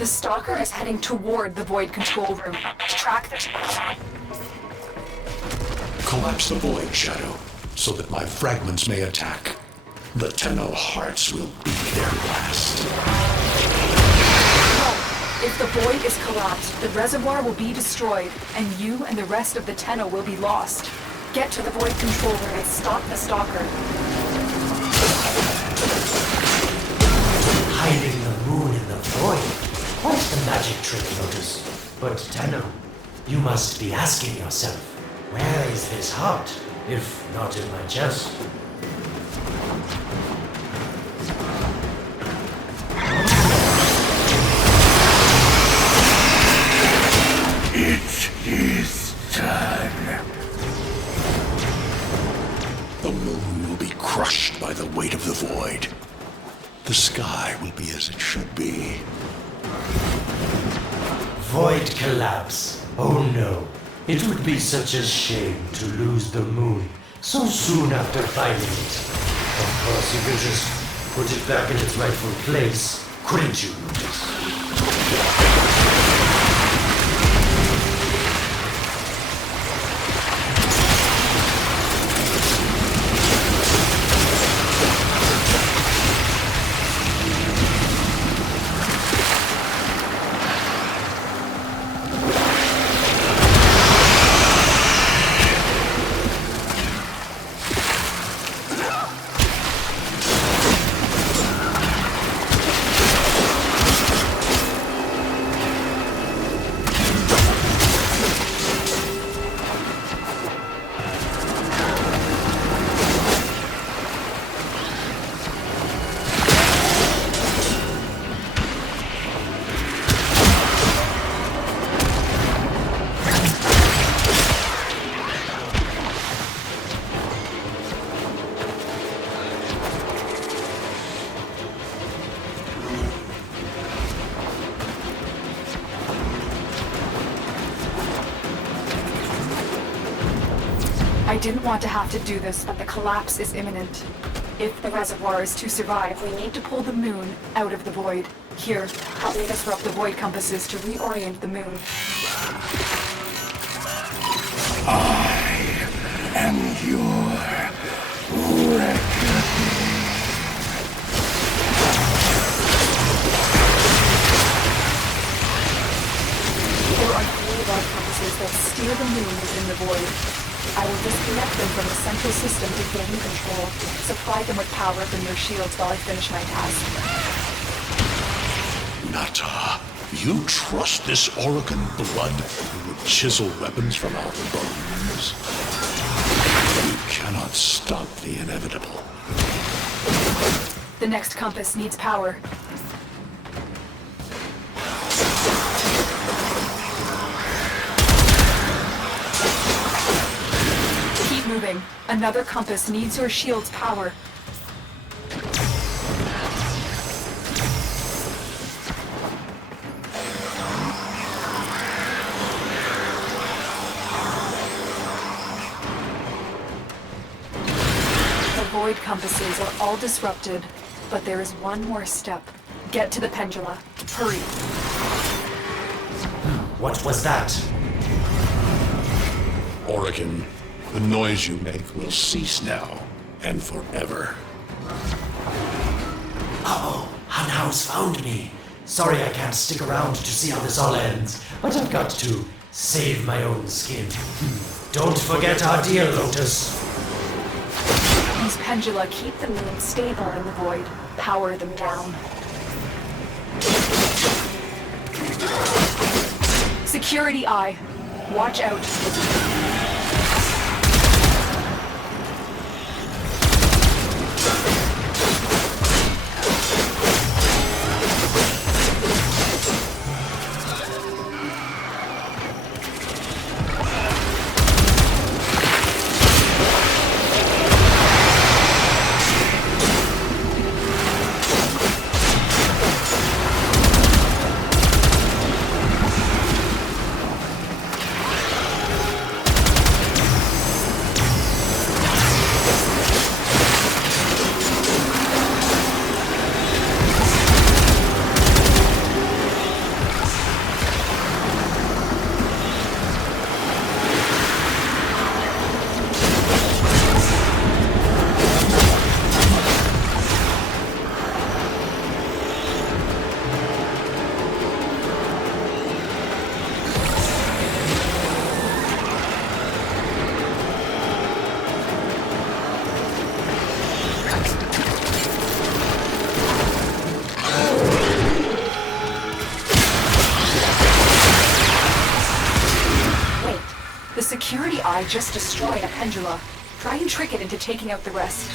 The Stalker is heading toward the Void control room. Track the... Collapse the Void, Shadow, so that my fragments may attack. The Tenno hearts will be their last. No. If the Void is collapsed, the reservoir will be destroyed, and you and the rest of the Tenno will be lost. Get to the Void control room and stop the Stalker. Hiding the moon in the void. Quite the magic trick, Lotus. But Tenno, you must be asking yourself, where is this heart, if not in my chest? It is done. The moon will be crushed by the weight of the Void. The sky will be as it should be. Void collapse. Oh no. It would be such a shame to lose the moon so soon after finding it. Of course, you could just put it back in its rightful place, couldn't you, Lucas? I didn't want to have to do this, but the collapse is imminent. If the reservoir is to survive, we need to pull the moon out of the Void. Here, help me disrupt the Void compasses to reorient the moon. I am your reckoning. There are 3 Void compasses that steer the moon within the Void. I will disconnect them from the central system to gain control. Supply them with power from your shields while I finish my task. Nata, you trust this Orokin blood who would chisel weapons from our bones? You cannot stop the inevitable. The next compass needs power. Keep moving. Another compass needs your shield's power. The Void compasses are all disrupted, but there is one more step. Get to the pendula. Hurry. What was that? Orokin, the noise you make will cease now and forever. Uh-oh, Hanhaus found me. Sorry I can't stick around to see how this all ends, but I've got to save my own skin. Don't forget our deal, Lotus. These pendula keep the moon stable in the Void. Power them down. Security Eye. Watch out. I just destroyed a pendula. Try and trick it into taking out the rest.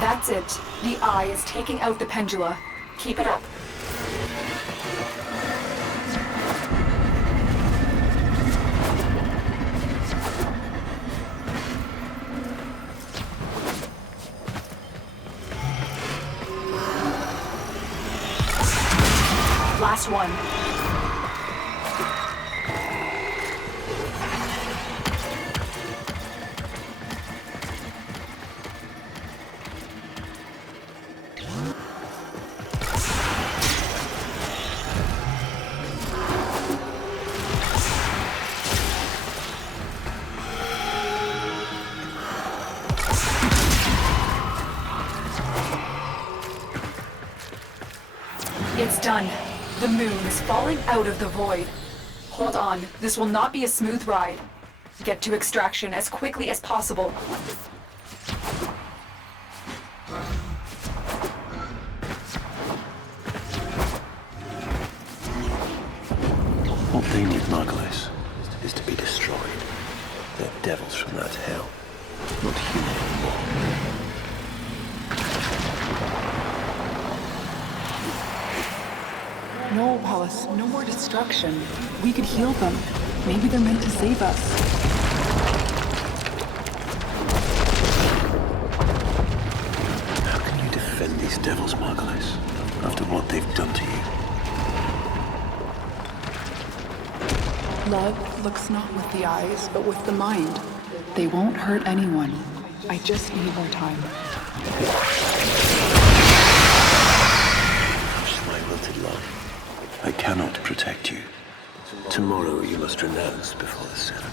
That's it. The eye is taking out the pendula. Keep it up. Last one. It's done. The moon is falling out of the void. Hold on, this will not be a smooth ride. Get to extraction as quickly as possible. What they need, Margulis, is to be destroyed. They're devils from that hell, not human anymore. No, Palace, no more destruction. We could heal them. Maybe they're meant to save us. How can you defend these devils, Margulis, after what they've done to you? Love looks not with the eyes, but with the mind. They won't hurt anyone. I just need more time. Hush, my wilted love. I cannot protect you. Tomorrow you must renounce before the sun.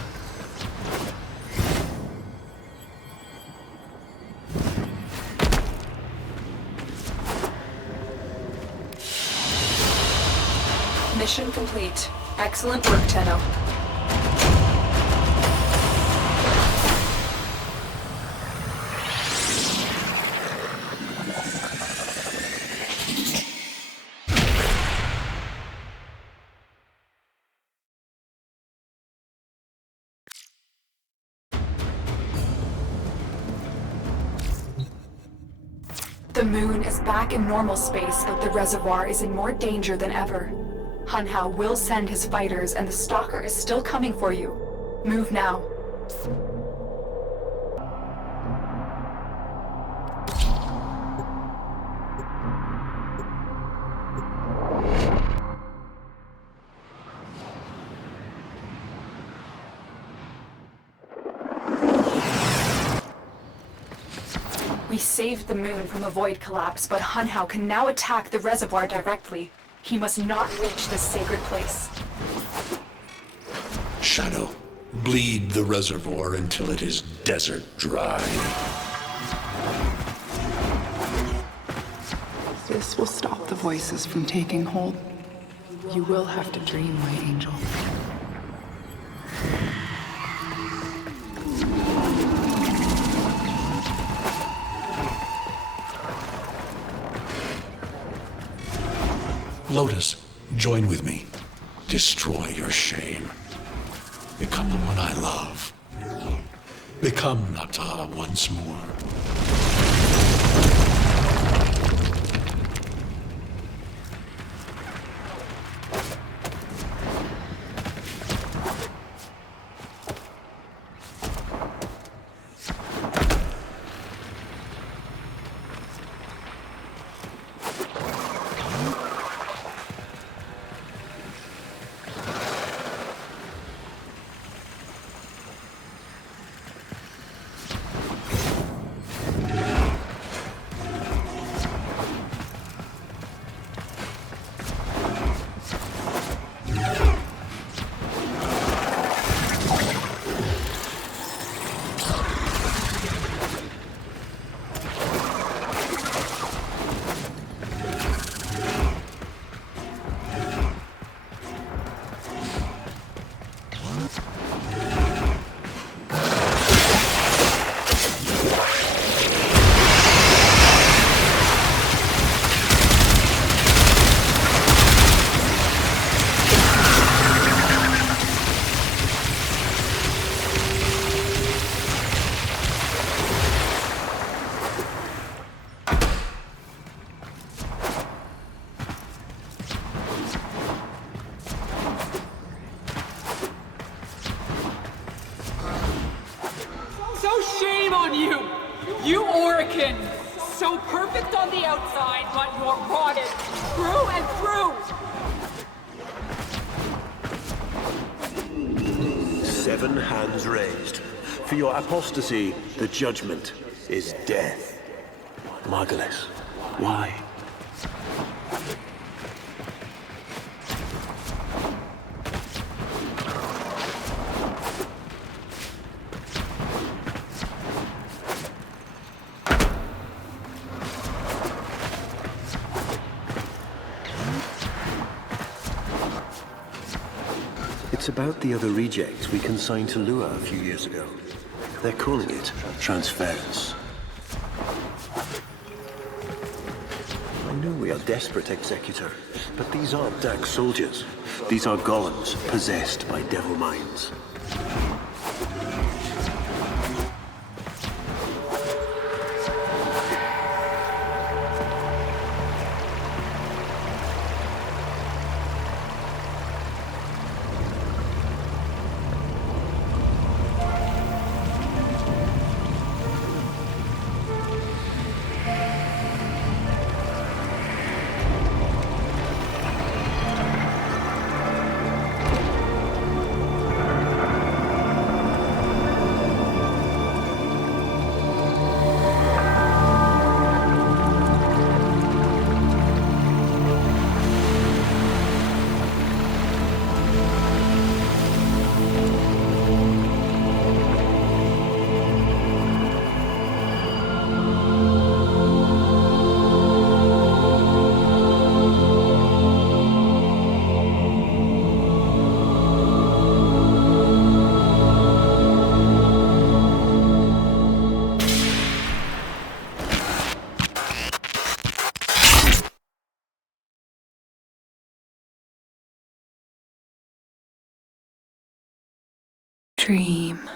Mission complete. Excellent work, Tenno. The moon is back in normal space, but the reservoir is in more danger than ever. Hun Hao will send his fighters, and the Stalker is still coming for you. Move now. We saved the moon from a void collapse, but Hun Hao can now attack the reservoir directly. He must not reach this sacred place. Shadow, bleed the reservoir until it is desert dry. This will stop the voices from taking hold. You will have to dream, my angel. Lotus, join with me. Destroy your shame. Become the one I love. Become Nata once more. perfect on the outside, but you're rotted through and through! 7 hands raised. For your apostasy, the judgment is death. Margulis, why? It's about the other rejects we consigned to Lua a few years ago. They're calling it transference. I know we are desperate, Executor, but these aren't Dark soldiers. These are golems possessed by devil minds. Dream.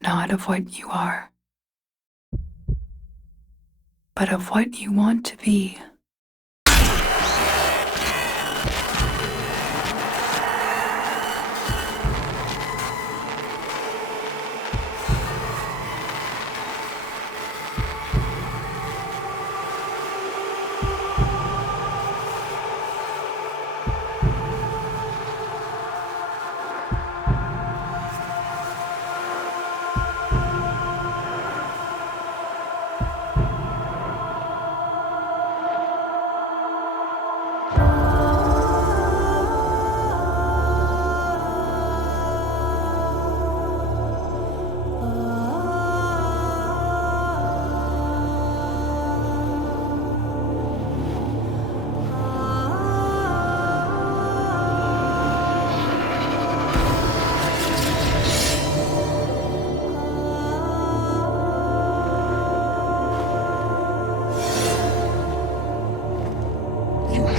Not of what you are, but of what you want to be.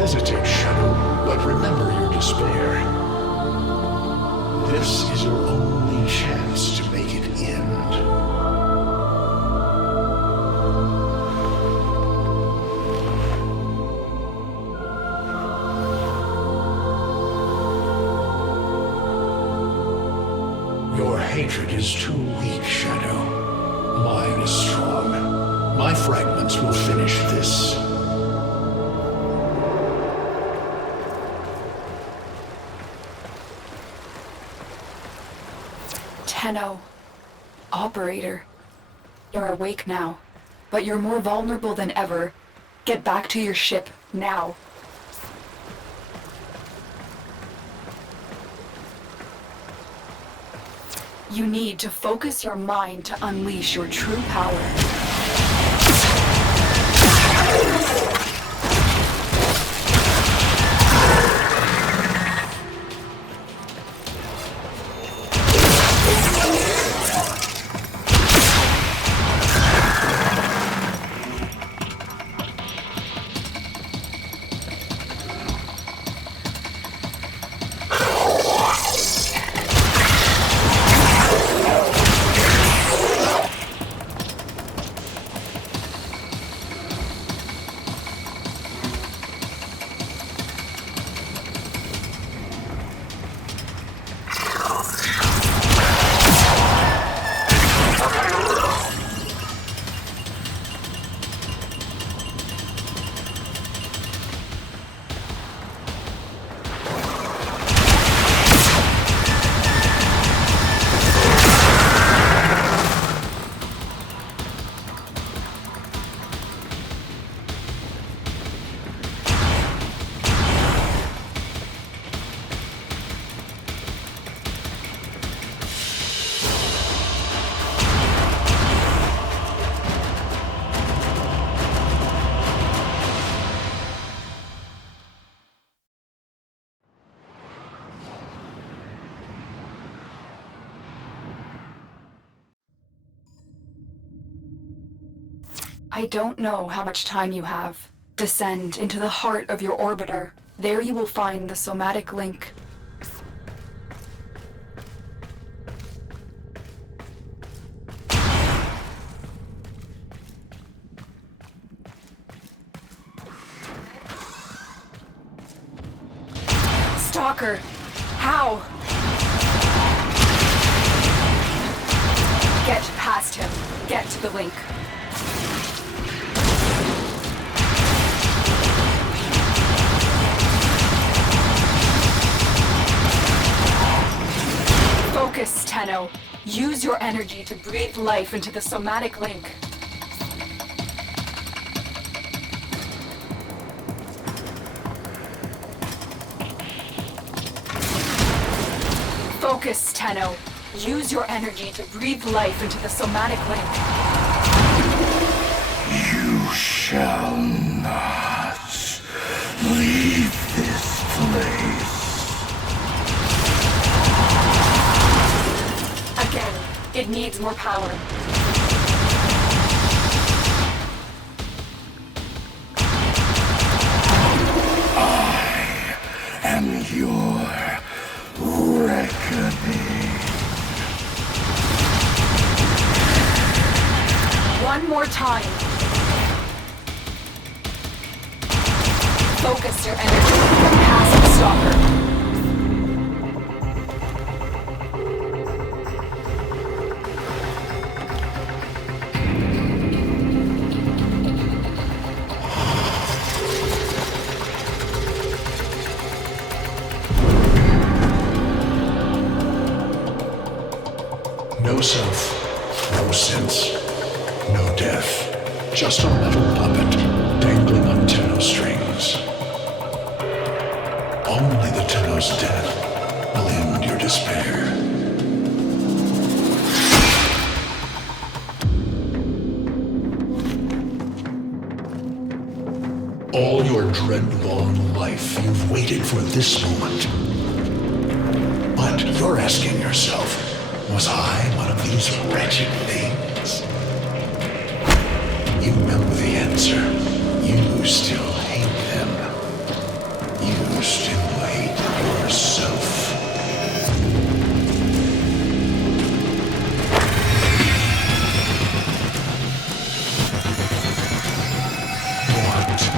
Hesitate, Shadow, but remember your despair. This is your only chance to make it end. Your hatred is too weak, Shadow. Mine is strong. My fragments will finish this. Tenno. Operator. You're awake now, but you're more vulnerable than ever. Get back to your ship, now. You need to focus your mind to unleash your true power. I don't know how much time you have. Descend into the heart of your orbiter. There you will find the somatic link. Stalker! How? Get past him. Get to the link. Focus, Tenno. Use your energy to breathe life into the somatic link. Focus, Tenno. Use your energy to breathe life into the somatic link. You shall not leave this place. Again, it needs more power. I am your reckoning. One more time. Focus your energy past the stalker. No self, no sense, no death. Just a metal puppet dangling on Tenno strings. Only the Tenno's death will end your despair. All your dread-long life, you've waited for this moment. But you're asking yourself, was I one of these wretched things? You know the answer. You still hate them. You still hate yourself. What is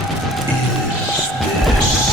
this?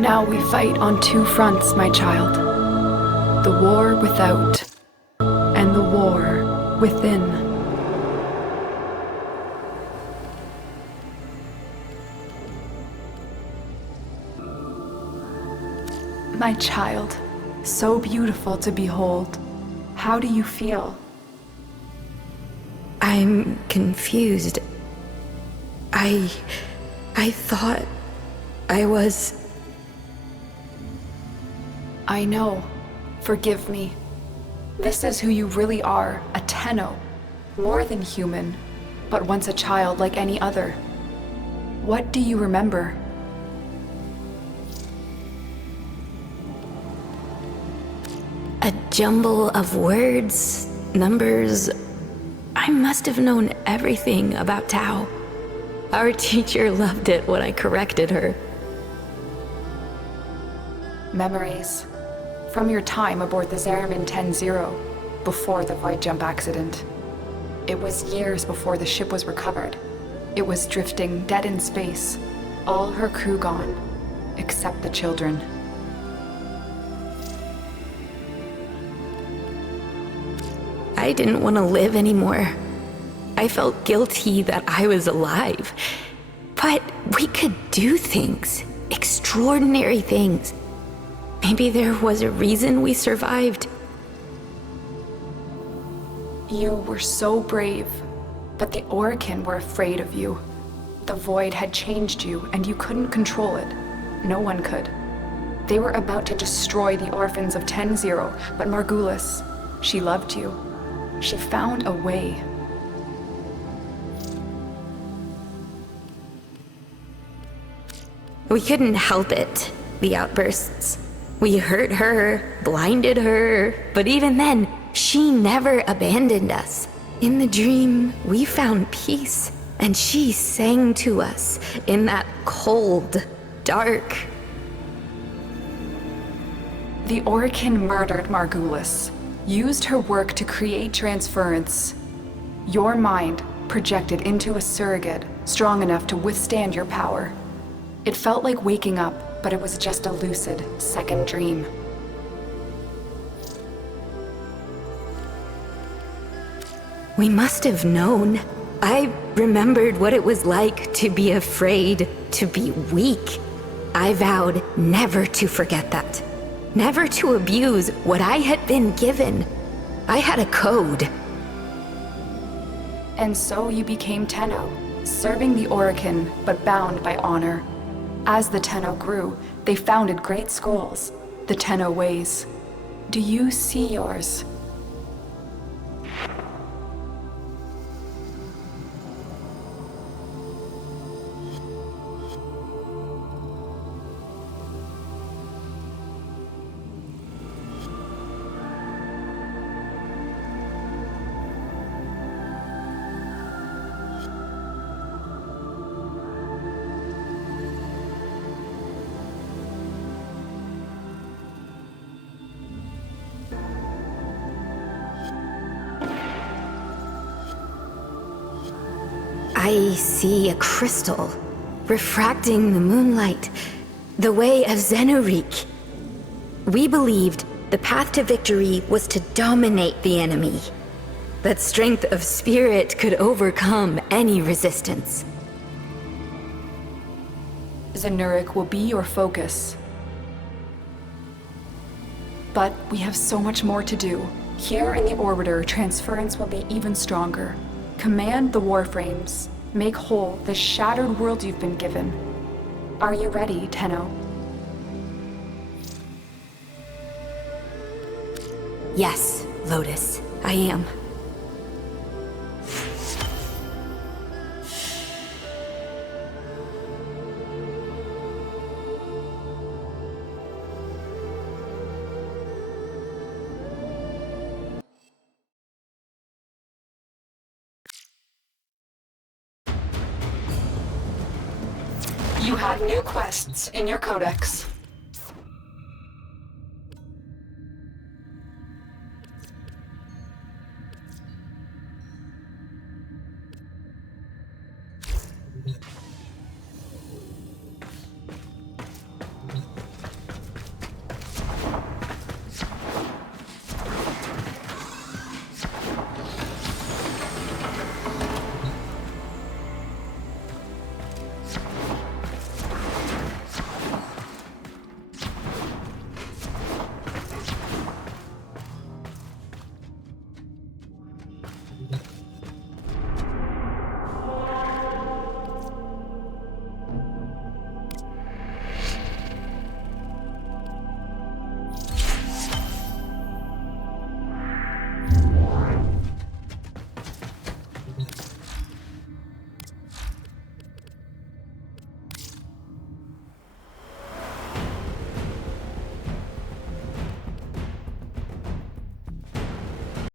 Now we fight on two fronts, my child. The war without, and the war within. My child, so beautiful to behold. How do you feel? I'm confused. I thought I was... I know. Forgive me. This is who you really are, a Tenno. More than human, but once a child like any other. What do you remember? A jumble of words numbers. I must have known everything about Tao. Our teacher loved it when I corrected her. Memories. From your time aboard the Zariman 10-0, before the void jump accident. It was years before the ship was recovered. It was drifting dead in space. All her crew gone, except the children. I didn't want to live anymore. I felt guilty that I was alive. But we could do things. Extraordinary things. Maybe there was a reason we survived. You were so brave, but the Orokin were afraid of you. The void had changed you, and you couldn't control it. No one could. They were about to destroy the orphans of 10-0, but Margulis, she loved you. She found a way. We couldn't help it, the outbursts. We hurt her, blinded her, but even then, she never abandoned us. In the dream, we found peace, and she sang to us in that cold, dark. The Orokin murdered Margulis, used her work to create transference. Your mind projected into a surrogate strong enough to withstand your power. It felt like waking up, but it was just a lucid second dream. We must have known. I remembered what it was like to be afraid, to be weak. I vowed never to forget that. Never to abuse what I had been given. I had a code. And so you became Tenno, serving the Orokin, but bound by honor. As the Tenno grew, they founded great schools, the Tenno ways. Do you see yours? I see a crystal, refracting the moonlight, the way of Xenoreek. We believed the path to victory was to dominate the enemy. That strength of spirit could overcome any resistance. Xenoreek will be your focus. But we have so much more to do. Here in the Orbiter, transference will be even stronger. Command the Warframes. Make whole the shattered world you've been given. Are you ready, Tenno? Yes, Lotus, I am. You have new quests in your codex.